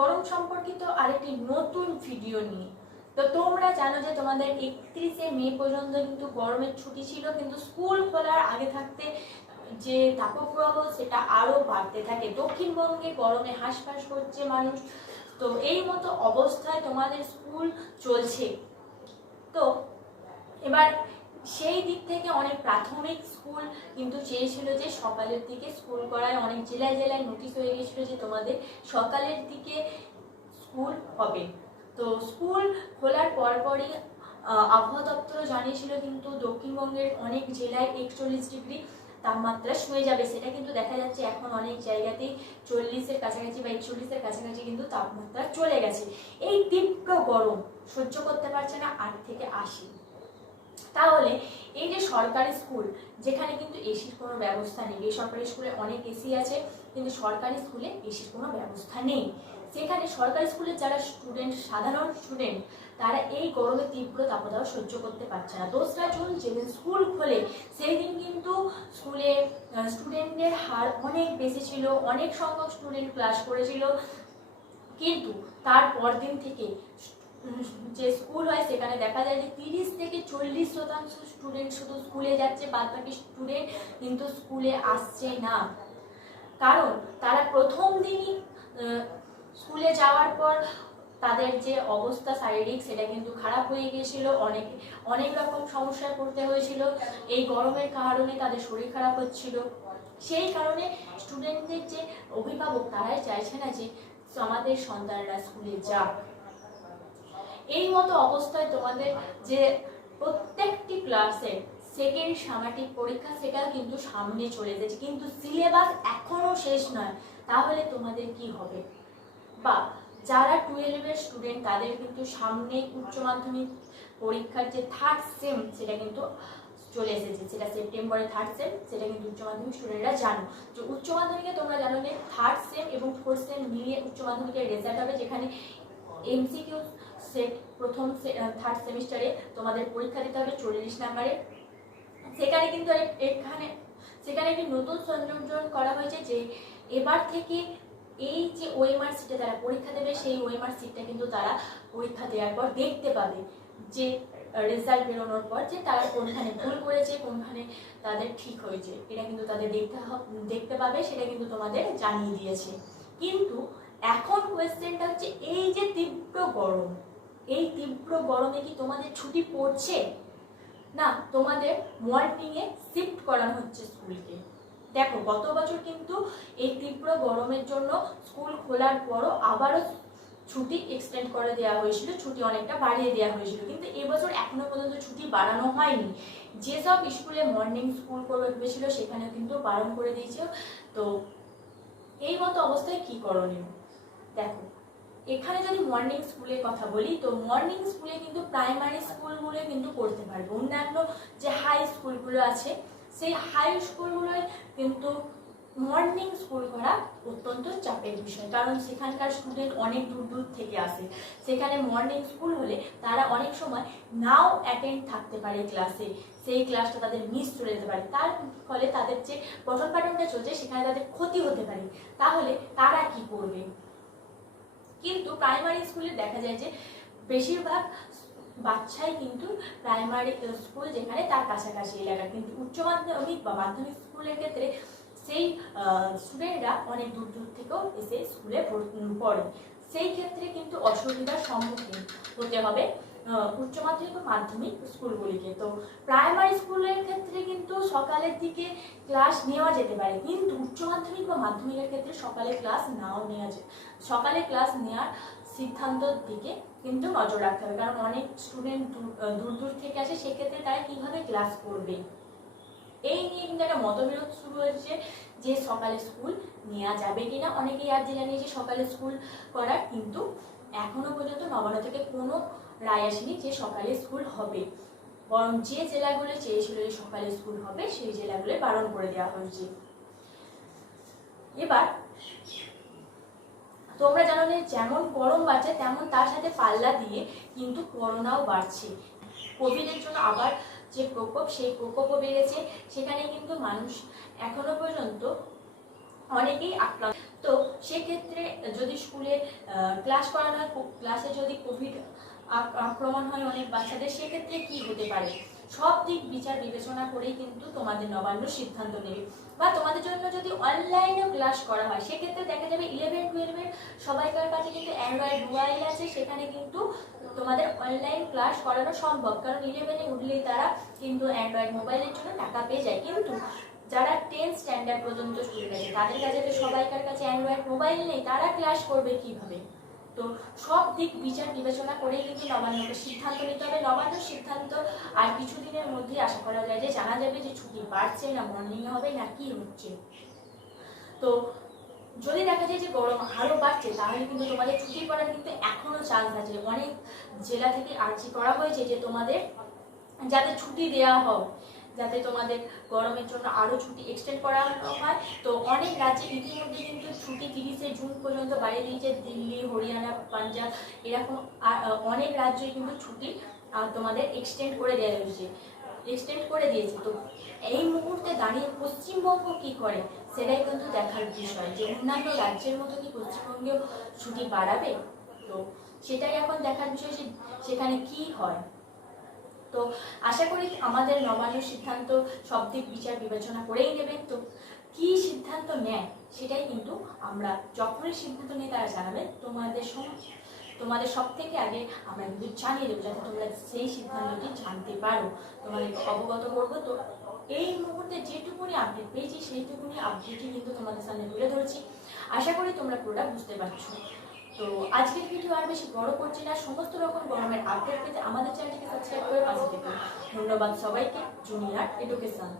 গরম সম্পর্কিত আরেকটি নতুন ভিডিও নিয়ে। তো তোমরা জানো যে তোমাদের একত্রিশে মে পর্যন্ত কিন্তু গরমের ছুটি ছিল, কিন্তু স্কুল খোলার আগে থাকতে যে তাপপ্রবাহ সেটা আরও বাড়তে থাকে। দক্ষিণবঙ্গে গরমে হাঁসফাঁস করছে মানুষ। তো এই মতো অবস্থায় তোমাদের স্কুল চলছে। তো এবার সেই দিক থেকে অনেক প্রাথমিক স্কুল কিন্তু চেয়েছিল যে সকালের দিকে স্কুল করায়, অনেক জেলায় জেলায় নোটিশ হয়ে গেছিল যে তোমাদের সকালের দিকে স্কুল হবে। তো স্কুল খোলার পরপরই আবহাওয়া দপ্তরও জানিয়েছিল কিন্তু দক্ষিণবঙ্গের অনেক জেলায় একচল্লিশ ডিগ্রি তাপমাত্রা শুয়ে যাবে। সেটা কিন্তু দেখা যাচ্ছে এখন অনেক জায়গাতেই চল্লিশের কাছাকাছি বা একচল্লিশের কাছাকাছি কিন্তু তাপমাত্রা চলে গেছে। এই তীব্র গরম সহ্য করতে পারছে না আট থেকে আশি। তাহলে এই যে সরকারি স্কুল, যেখানে কিন্তু এসির কোনো ব্যবস্থা নেই, বেসরকারি স্কুলে অনেক এসি আছে, কিন্তু সরকারি স্কুলে এসির কোনো ব্যবস্থা নেই। সেখানে সরকারি স্কুলের যারা স্টুডেন্ট, সাধারণ স্টুডেন্ট, তারা এই গরমে তীব্র তাপদাহ সহ্য করতে পারছে না। দোসরা জুন যেদিন স্কুল খোলে সেই দিন কিন্তু স্কুলে স্টুডেন্টদের হার অনেক বেশি ছিল, অনেক সংখ্যক স্টুডেন্ট ক্লাস করেছিল। কিন্তু তার পরদিন থেকে যে স্কুল হয় সেখানে দেখা যায় যে তিরিশ থেকে চল্লিশ শতাংশ স্টুডেন্ট শুধু স্কুলে যাচ্ছে বাদ বাকি স্টুডেন্ট কিন্তু স্কুলে আসছে না। কারণ তারা প্রথম দিনই স্কুলে যাওয়ার পর তাদের যে অবস্থা শারীরিক সেটা কিন্তু খারাপ হয়ে গিয়েছিল, অনেক অনেক রকম সমস্যায় পড়তে হয়েছিল। এই গরমের কারণে তাদের শরীর খারাপ হচ্ছিল। সেই কারণে স্টুডেন্টদের যে অভিভাবক তারাই চাইছে না যে আমাদের সন্তানরা স্কুলে যাক। এই মতো অবস্থায় তোমাদের যে প্রত্যেকটি ক্লাসে সেকেন্ড সামাটিক পরীক্ষা সেটা কিন্তু সামনে চলে এসেছে। কিন্তু সিলেবাস এখনও শেষ নয়। তাহলে তোমাদের কি হবে? বা যারা টুয়েলভের স্টুডেন্ট তাদের কিন্তু সামনে উচ্চ মাধ্যমিক পরীক্ষার যে থার্ড সেম সেটা কিন্তু চলে এসেছে। সেটা সেপ্টেম্বরে থার্ড সেম সেটা কিন্তু উচ্চ মাধ্যমিক স্টুডেন্টরা জানো। যে উচ্চ মাধ্যমিকে তোমরা জানো যে থার্ড সেম এবং ফোর্থ সেম মিলিয়ে উচ্চ মাধ্যমিকের রেজাল্ট হবে, যেখানে এমসিকিউ সেট প্রথম থার্ড সেমিস্টারে তোমাদের পরীক্ষা দিতে হবে চল্লিশ নাম্বারে সেখানে কিন্তু এখানে, সেখানে একটি নতুন সংযোজন করা হয়েছে যে এবার থেকে এই যে ওএমআর সিটে তারা পরীক্ষা দেবে, সেই ওএমআর সিটটা কিন্তু তারা পরীক্ষা দেওয়ার পর দেখতে পাবে যে রেজাল্ট বেরোনোর পর যে তারা কোনখানে ভুল করেছে, কোনখানে তাদের ঠিক হয়েছে। এটা কিন্তু তাদের দেখতে দেখতে পাবে, সেটা কিন্তু তোমাদের জানিয়ে দিয়েছে। কিন্তু এখন কোয়েশ্চেনটা হচ্ছে এই যে তীব্র গরম এই তীব্র গরমে কি তোমাদের ছুটি পড়ছে? না, তোমাদের মর্নিংয়ে শিফট করানো হচ্ছে স্কুলকে। দেখো, গত বছর কিন্তু এই তীব্র গরমের জন্য স্কুল খোলার পরও আবারও ছুটি এক্সটেন্ড করে দেওয়া হয়েছিল, ছুটি অনেকটা বাড়িয়ে দেওয়া হয়েছিল। কিন্তু এবছর এখনও পর্যন্ত ছুটি বাড়ানো হয়নি। যেসব স্কুলে মর্নিং স্কুল করবে ভেবেছিল সেখানেও কিন্তু বারণ করে দিয়েছে তো এই মতো অবস্থায় কি করণীয়? দেখো এখানে যদি মর্নিং স্কুলের কথা বলি, তো মর্নিং স্কুলে কিন্তু প্রাইমারি স্কুলগুলো কিন্তু করতে পারবে। অন্যান্য যে হাই স্কুলগুলো আছে, সেই হাই স্কুলগুলোয় কিন্তু মর্নিং স্কুল করা অত্যন্ত চাপের বিষয়। কারণ সেখানকার স্টুডেন্ট অনেক দূর দূর থেকে আসে। সেখানে মর্নিং স্কুল হলে তারা অনেক সময় নাও অ্যাটেন্ড থাকতে পারে ক্লাসে সেই ক্লাসটা তাদের মিস চলে যেতে পারে। তার ফলে তাদের যে পঠন পাঠনটা চলছে, সেখানে তাদের ক্ষতি হতে পারে। তাহলে তারা কি করবে? কিন্তু প্রাইমারি স্কুলে দেখা যায় যে বেশিরভাগ বাচ্চাই কিন্তু প্রাইমারি স্কুল যেখানে তার কাছাকাছি এলাকা। কিন্তু উচ্চ মাধ্যমিক বা মাধ্যমিক স্কুলের ক্ষেত্রে সেই স্টুডেন্টরা অনেক দূর দূর থেকেও এসে স্কুলে পড়- সেই ক্ষেত্রে কিন্তু অসুবিধার সম্মুখীন হতে হবে। উচ্চ মাধ্যমিক বা মাধ্যমিক স্কুলগুলিকে। তো প্রাইমারি স্কুলের ক্ষেত্রে কিন্তু সকালের দিকে ক্লাস নেওয়া যেতে পারে, কিন্তু উচ্চ মাধ্যমিক বা মাধ্যমিকের ক্ষেত্রে সকালে ক্লাস নাও নেওয়া যায় সকালে ক্লাস নেওয়ার সিদ্ধান্তর দিকে কিন্তু নজর রাখতে হবে, কারণ অনেক স্টুডেন্ট দূর দূর থেকে আসে, সেক্ষেত্রে তারা কীভাবে ক্লাস করবে? এই নিয়ে কিন্তু একটা মতবিরোধ শুরু হয়েছে যে সকালে স্কুল নেওয়া যাবে কিনা। অনেকেই আর আজ জানিয়েছে সকালে স্কুল করার কিন্তু এখনও পর্যন্ত নবান্ন থেকে কোনো রায় আসেনি যে সকালে স্কুল হবে। বরং যে জেলাগুলো চেয়েছিল যে সকালে স্কুল হবে, সেই জেলাগুলো বারণ করে দেওয়া হয়েছে। এবার তোমরা জানো যে যেমন গরম বাড়ছে, তেমন তার সাথে পাল্লা দিয়ে কিন্তু করোনাও বাড়ছে। কোভিডের জন্য আবার যে প্রকোপ, সেই প্রকোপও বেড়েছে। সেখানে কিন্তু মানুষ এখনও পর্যন্ত অনেকেই আক্রান্ত। তো সেক্ষেত্রে যদি স্কুলে ক্লাস করানো হয় ক্লাসে যদি কোভিড আক্রমণ হয় অনেক বাচ্চাদের, সেক্ষেত্রে কি হতে পারে? সব দিক বিচার বিবেচনা করেই কিন্তু তোমাদের নবান্ন সিদ্ধান্ত নেবে। বা তোমাদের জন্য যদি অনলাইনেও ক্লাস করা হয়, সেক্ষেত্রে দেখা যাবে ইলেভেন টুয়েলভের সবাইকার কাছে কিন্তু অ্যান্ড্রয়েড মোবাইল আছে, সেখানে কিন্তু তোমাদের অনলাইন ক্লাস করানো সম্ভব। কারণ ইলেভেনে উঠলেই তারা কিন্তু অ্যান্ড্রয়েড মোবাইলের জন্য টাকা পেয়ে যায়। কিন্তু যারা টেন স্ট্যান্ডার্ড পর্যন্ত স্কুলে গেছে তাদের কাছে তো সবাইকার কাছে অ্যান্ড্রয়েড মোবাইল নেই, তারা ক্লাস করবে কীভাবে? তো সব দিক বিচার বিবেচনা করেই কিন্তু নবান্নকে সিদ্ধান্ত নিতে হবে। নবান্ন সিদ্ধান্ত আর কিছুদিনের মধ্যে আশা করা যায় যে জানা যাবে যে ছুটি বাড়ছে না মর্নিং হবে না কি হচ্ছে। তো যদি দেখা যায় যে গরম আরও বাড়ছে, তাহলে কিন্তু তোমাদের ছুটি পড়ার কিন্তু এখনও চান্স আছে। অনেক জেলা থেকে আর্জি করা হয়েছে যে তোমাদের যাতে ছুটি দেওয়া হোক যাতে তোমাদের গরমের জন্য আরও ছুটি এক্সটেন্ড করা হয়। তো অনেক রাজ্যে ইতিমধ্যে কিন্তু ছুটি তিরিশে জুন পর্যন্ত বাড়িয়ে দিয়েছে। দিল্লি, হরিয়ানা, পাঞ্জাব, এরকম অনেক রাজ্যে কিন্তু ছুটি তোমাদের এক্সটেন্ড করে দেওয়া হয়েছে। এক্সটেন্ড করে দিয়েছে। তো এই মুহূর্তে দাঁড়িয়ে পশ্চিমবঙ্গ কি করে, সেটাই কিন্তু দেখার বিষয় যে অন্যান্য রাজ্যের মতো কি পশ্চিমবঙ্গেও ছুটি বাড়াবে? তো সেটাই এখন দেখার বিষয় সেখানে কি হয়। তো আশা করি আমাদের নবান্ন সিদ্ধান্ত সব দিক বিচার বিবেচনা করেই নেবেন। তো কি সিদ্ধান্ত নেয় সেটাই কিন্তু আমরা যখনই সিদ্ধান্ত নিয়ে তারা জানাবে তোমাদের তোমাদের সব থেকে আগে আমরা কিন্তু জানিয়ে দেবো যাতে তোমরা সেই সিদ্ধান্তটি জানতে পারো। তোমাদের অবগত করব। তো এই মুহূর্তে যেটুকুনি আপডেট পেয়েছি সেইটুকুনি আপডেটই কিন্তু তোমাদের সামনে তুলে ধরেছি। আশা করি তোমরা পুরোটা বুঝতে পারছ। তো আজকের ভিডিও আর বেশি বড় করছি না। সমস্ত রকম গরমের আপডেট পেতে আমাদের চ্যানেলটিকে সাবস্ক্রাইব করে পাশে দেখুন ধন্যবাদ সবাইকে জুনিয়ার এডুকেশন